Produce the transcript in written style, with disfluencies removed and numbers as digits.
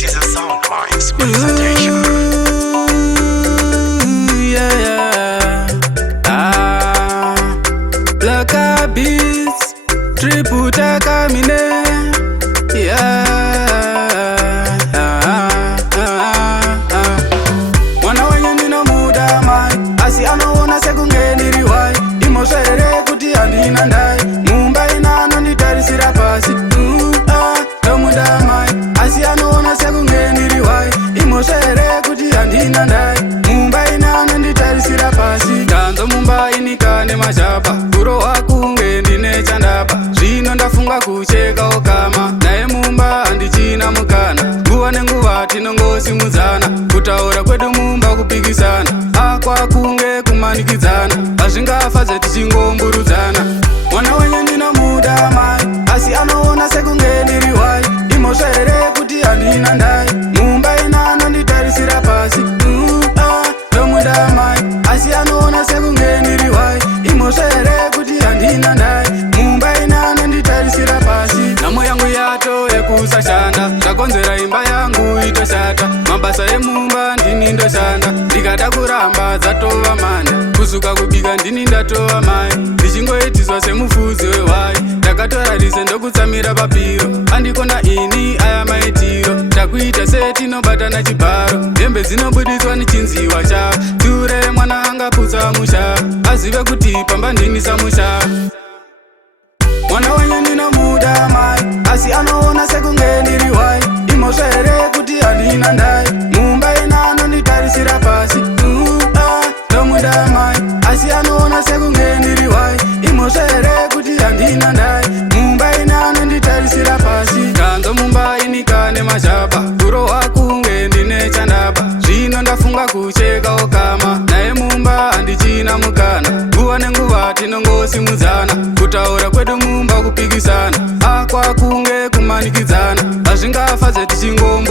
This is a Soundminds presentation. Blaka Beats, Triputa Kamine. Mwana wenye nina muda mai, asi anaona sekungeni riwai. Imoshere kuti andina ndai, mumba inano nitarisira pasi. No muda mai, asi anaona sekungeni riwai. Imoshere kuti andina ndai, mumba inano nitarisira pasi. Tanzo mumba inikane mashapa, kuro wakunge ndine chandapa. Zvino ndafunga kucheka okama, naye mumba handichina mukana. Nguva nenguva tinongosimudzana, kutaura kwedu mumba kupikisana. Akwakunge kumanikidzana, hazvingafadze tichingomburudzana. Mwana wenye ndina muda mai, asi anoona sekunge ndiriwai. Imoshere kuti handina ndai, mumba inano nditarisira pasi. Ndomuda mai, asi anoona sekunge ndiriwai. Imoshere kuti handina ndai, mumba inano nditarisira pasi. Nhamo yangu yato yekusashanda, zvakonzera imba yangu itoshata. Mabasa emumba ndini ndoshanda, ndikada kuramba dzatova manda. Kusuka kubika ndini ndatova mai, ndichingoitiswa semufudzi wehwai. Ndakatorarise ndokutsamira papiro, andikona ini aya maitiro. Takuita setinobatana chibharo, hembe dzinobudiswa nechinziwa chavo. Ture mwana angaputsa musha, azive kuti pamba ndini samusha. Mwana wenye ndina muda mai, asi anoona sekunge ndiriwai. Imoshere kuti handina ndai, mumba inano nditarisira pasi. Ndomuda mai, asi anoona sekunge ndiriwai. Imoshere kuti handina ndai, mumba inano nditarisira pasi. Tanzo mumba inikane mashapa, kuro wakunge ndine chandapa. Zvino ndafunga kucheka okama, naye mumba handichina mukana. Nguva nenguva tinongosimudzana, kutaura kwedu mumba kupikisana. Akwakunge kumanikidzana, hazvingafadze tichingomburudzana.